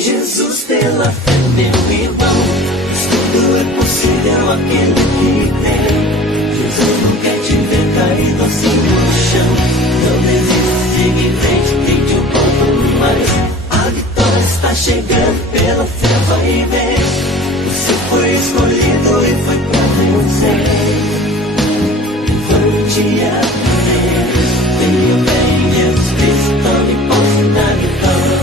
Jesus pela fé, meu irmão, pois tudo é possível aquele que tem. Jesus não quer te ver caído assim no chão. Não desista, siga em frente, tente um pouco mais. A vitória está chegando, pela fé vai e vem. Você foi escolhido e foi pra vencer. Levante a Deus, venha bem, Jesus Cristo, tome posse da vitória.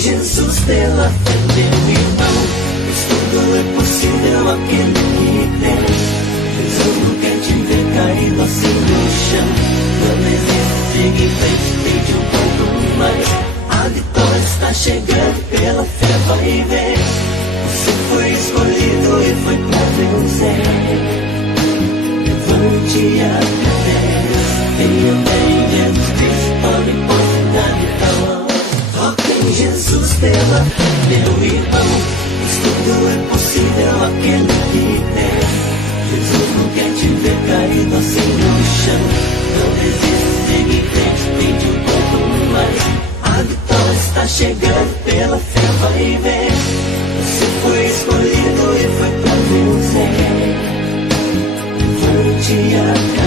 Jesus pela fé, meu irmão, pois tudo é possível aquele que tem. Jesus não quer te ver caído assim no chão. Não desista, siga em frente, tente um pouco mais. A vitória está chegando, pela fé vai e vem. Você foi escolhido e foi pra vencer. Levante a cabeça, venha bem, Jesus Cristo, tome posse da vitória. Jesus pela fé, meu irmão, pois tudo é possível aquele que tem. Jesus não quer te ver caído assim no chão. Não desista, siga em frente, tente um pouco mais. A vitória está chegando, pela fé vai e vem. Você foi escolhido e foi pra vencer. Levante a